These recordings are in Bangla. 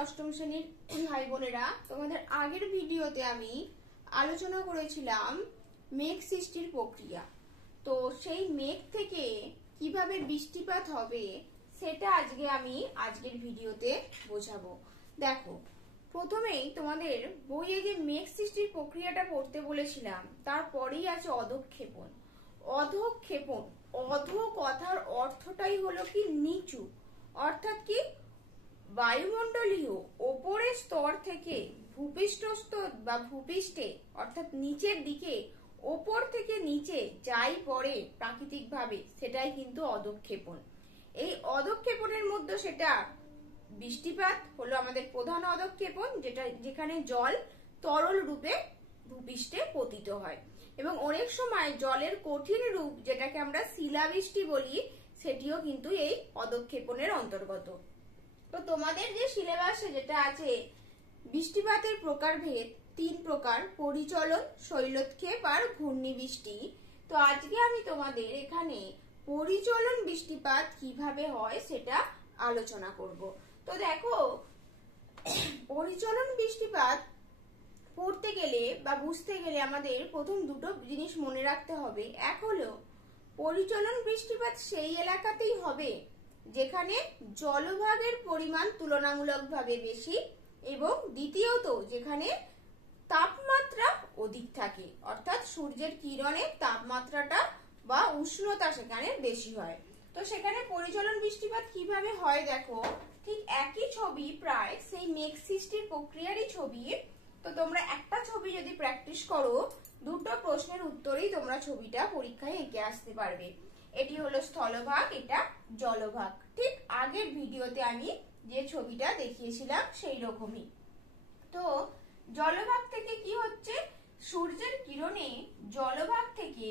অষ্টম শ্রেণীর ভাই বোনেরা, তোমাদের আগের ভিডিওতে আমি আলোচনা করেছিলাম মেঘ সৃষ্টির প্রক্রিয়া। তো সেই মেঘ থেকে কিভাবে বৃষ্টিপাত হবে সেটা আজকে আমি আজকের ভিডিওতে বোঝাবো। দেখো, প্রথমেই তোমাদের বইয়ে যে মেঘ সৃষ্টির প্রক্রিয়াটা পড়তে বলেছিলাম তারপরেই আছে অধঃক্ষেপণ। অধঃক্ষেপণ, অধ কথার অর্থটাই হলো কি নিচু, অর্থাৎ কি বায়ুমণ্ডলীয় ওপরের স্তর থেকে ভূপৃষ্ঠস্থ বা ভূপৃষ্ঠে অর্থাৎ নিচের দিকে ওপর থেকে নিচে যাই পড়ে প্রাকৃতিকভাবে সেটাই কিন্তু অধঃক্ষেপণ। এই অধঃক্ষেপণের মধ্যে সেটা বৃষ্টিপাত হলো আমাদের প্রধান অধঃক্ষেপণ, যেখানে জল তরল রূপে ভূপৃষ্ঠে পতিত হয় এবং অনেক সময় জলের কঠিন রূপ যেটাকে আমরা শিলাবৃষ্টি বলি সেটিও কিন্তু এই অধঃক্ষেপণের অন্তর্গত। তো তোমাদের যে সিলেবাসে যেটা আছে বৃষ্টিপাতের প্রকারভেদ 3 প্রকার, পরিচলন, শৈলোৎক্ষেপ আর ঘূর্ণিবৃষ্টি। তো আজকে আমি তোমাদের এখানে পরিচলন বৃষ্টিপাত কিভাবে হয় সেটা আলোচনা করব। তো দেখো, পরিচলন বৃষ্টিপাত পড়তে গেলে বা বুঝতে গেলে আমাদের প্রথম দুটো জিনিস মনে রাখতে হবে। এক হলো পরিচলন বৃষ্টিপাত সেই এলাকাতেই হবে যেখানে জলভাগের পরিমাণ তুলনামূলকভাবে বেশি এবং দ্বিতীয়ত যেখানে তাপমাত্রা অধিক থাকে, অর্থাৎ সূর্যের কিরণের তাপমাত্রাটা বা উষ্ণতা সেখানে বেশি হয়। তো সেখানে পরিচলন বৃষ্টিপাত কিভাবে হয় দেখো, ঠিক একই ছবি, প্রায় সেই মেঘ সৃষ্টির প্রক্রিয়ারই ছবি। তো তোমরা একটা ছবি যদি প্র্যাকটিস করো, দুটো প্রশ্নের উত্তরেই তোমরা ছবিটা পরীক্ষায় এঁকে আসতে পারবে। এটি হলো স্থলভাগ, এটা জলভাগ। ঠিক আগের ভিডিওতে আমি যে ছবিটা দেখিয়েছিলাম সেই রকমই। তো জলভাগ থেকে কি হচ্ছে, সূর্যের কিরণে জলভাগ থেকে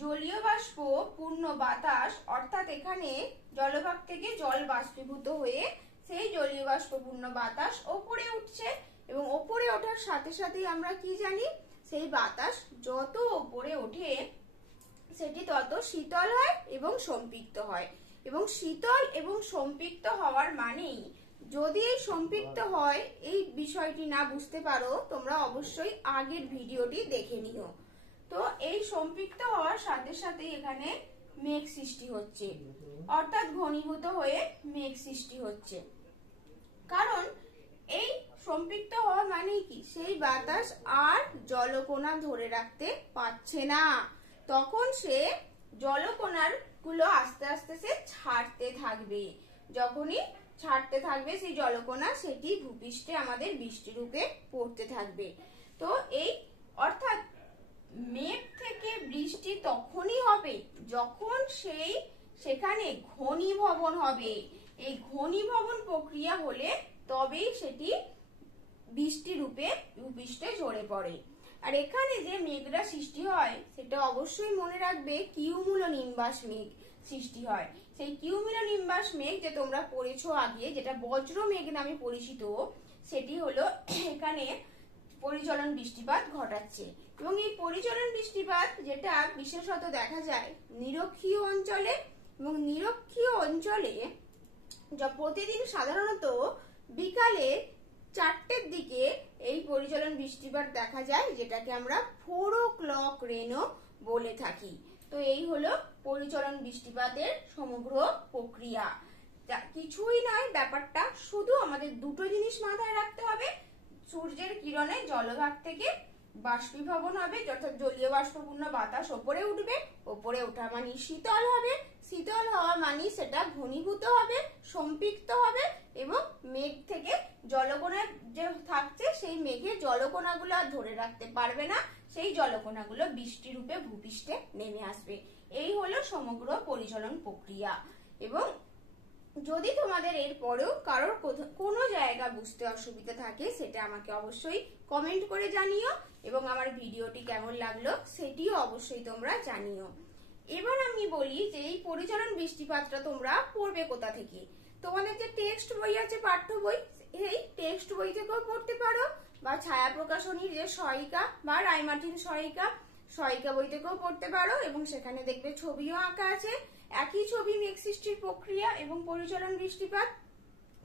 জলীয় বাষ্প পূর্ণ বাতাস, অর্থাৎ এখানে জলভাগ থেকে জল বাষ্পীভূত হয়ে সেই জলীয় বাষ্পপূর্ণ বাতাস ওপরে উঠছে এবং ওপরে ওঠার সাথে সাথেই আমরা কি জানি, সেই বাতাস যত ওপরে ওঠে সেটি তত শীতল হয় এবং সম্পৃক্ত হয়। এবং শীতল এবং সম্পৃক্ত হওয়ার মানেই, যদি এই সম্পৃক্ত হয় এই বিষয়টি না বুঝতে পারো তোমরা অবশ্যই আগের ভিডিওটি দেখে নিও। তো এই সম্পৃক্ত হওয়ার সাথে সাথে এখানে মেঘ সৃষ্টি হচ্ছে, অর্থাৎ ঘনীভূত হয়ে মেঘ সৃষ্টি হচ্ছে। কারণ এই সম্পৃক্ত হওয়া মানে কি, সেই বাতাস আর জলকণা ধরে রাখতে পারছে না, তখন সে জলকণার গুলো আস্তে আস্তে সে ছাড়তে থাকবে। যখনই ছাড়তে থাকবে সেই জলকণা, সেটি ভূপৃষ্ঠে আমাদের বৃষ্টি রূপে পড়তে থাকবে। তো এই অর্থাৎ মেঘ থেকে বৃষ্টি তখনই হবে যখন সেখানে ঘনীভবন হবে। এই ঘনীভবন প্রক্রিয়া হলে তবেই সেটি বৃষ্টি রূপে ভূপৃষ্ঠে ঝরে পড়ে। আর এখানে যে মেঘটা সৃষ্টি হয় সেটা অবশ্যই মনে রাখবে কিউমুলোনিম্বাস মেঘ সৃষ্টি হয়। সেই কিউমুলোনিম্বাস মেঘ যে তোমরা পড়েছো আগে, যেটা বজ্র মেঘ নামে পরিচিত, সেটি হলো এখানে পরিচলন বৃষ্টিপাত ঘটাচ্ছে। এবং এই পরিচলন বৃষ্টিপাত যেটা বিশেষত দেখা যায় নিরক্ষীয় অঞ্চলে, এবং নিরক্ষীয় অঞ্চলে যা প্রতিদিন সাধারণত বিকালে 4টের দিকে এই পরিচলন বৃষ্টিপাত দেখা যায়, যেটাকে আমরা 4 o'clock রেনও বলে থাকি। তো এই হলো পরিচলন বৃষ্টিপাতের সমগ্র প্রক্রিয়া। কিছুই নয় ব্যাপারটা, শুধু আমাদের দুটো জিনিস মাথায় রাখতে হবে। সূর্যের কিরণে জলভাগ থেকে বাষ্পীভবন হবে, অর্থাৎ জলীয় বাষ্পপূর্ণ বাতাস ওপরে উঠবে, ওপরে ওঠা মানে শীতল হবে, শীতল হওয়া মানে সেটা ঘনীভূত হবে, সম্পৃক্ত হবে এবং মেঘ থেকে জলকণা যে থাকছে সেই মেঘের জলকণাগুলো আর ধরে রাখতে পারবে না, সেই জলকণাগুলো বৃষ্টি রূপে ভূপৃষ্ঠে নেমে আসবে। এই হলো সমগ্র পরিচলন প্রক্রিয়া। এবং যদি তোমাদের এর পরেও কারোর কোনো জায়গা বুঝতে অসুবিধা থাকে সেটা আমাকে অবশ্যই কমেন্ট করে জানিও, এবং আমার ভিডিওটি কেমন লাগলো সেটিও অবশ্যই তোমরা জানিও। এবার আমি বলি যে এই পরিচলন বৃষ্টিপাতটা তোমরা পড়বে কোথা থেকে। তোমাদের যে টেক্সট বই আছে, পাঠ্য বই, এই টেক্সট বই থেকেও পড়তে পারো, বা ছায়া প্রকাশনীর যে সহায়িকা বা রায়মার্টিন সহায়িকা বই থেকেও পড়তে পারো, এবং সেখানে দেখবে ছবিও আঁকা আছে। একই ছবি মেঘ সৃষ্টির প্রক্রিয়া এবং পরিচলন বৃষ্টিপাত।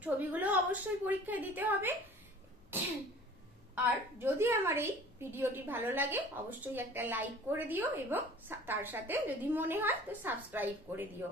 ছবিগুলো অবশ্যই পরীক্ষায় দিতে হবে। আর যদি আমার এই ভিডিওটি ভালো লাগে অবশ্যই একটা লাইক করে দিও এবং তার সাথে যদি মনে হয় তো সাবস্ক্রাইব করে দিও।